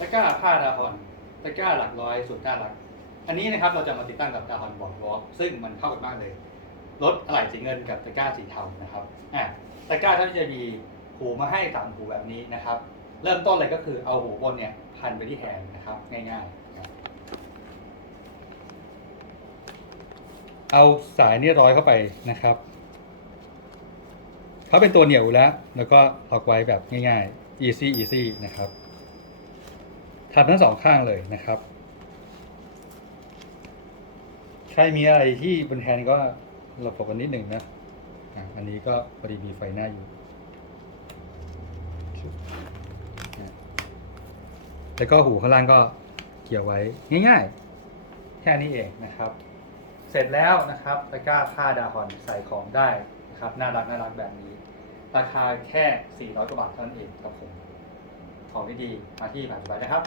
ตะกร้าผ้าดาฮอนตะกร้าหลักร้อยสุดน่ารัก อันนี้นะครับเราจะมาติดตั้งกับดาฮอนบอร์ดวอล์กซึ่งมันเข้ากันมากเลยลดอะไหล่สีเงินกับตะกร้าสีเทานะครับอะตะกร้าท่านจะมีหูมาให้สามหูแบบนี้นะครับ เริ่มต้นเลยก็คือเอาหูบนเนี่ยพันไปที่แฮนด์นะครับง่ายๆ เอาสายนี่ร้อยเข้าไปนะครับเขาเป็นตัวเหนียวแล้ว แล้วก็ล็อกไว้แบบง่ายๆ easy easy นะครับ ทำทั้งสองข้างเลยนะครับ ใครมีอะไรที่บนแฮนก็หลบกันนิดหนึ่งนะอันนี้ก็พอดีมีไฟหน้าอยู่ แล้วก็หูข้างล่างก็เกี่ยวไว้ง่ายๆ แค่นี้เองนะครับ เสร็จแล้วนะครับตะกร้าผ้าดาฮอนใส่ของได้นะครับ น่ารักน่ารักแบบนี้ ราคาแค่ 400 กว่าบาทเท่านั้นเองครับผม ของดีๆมาที่ผ่านไปนะครับ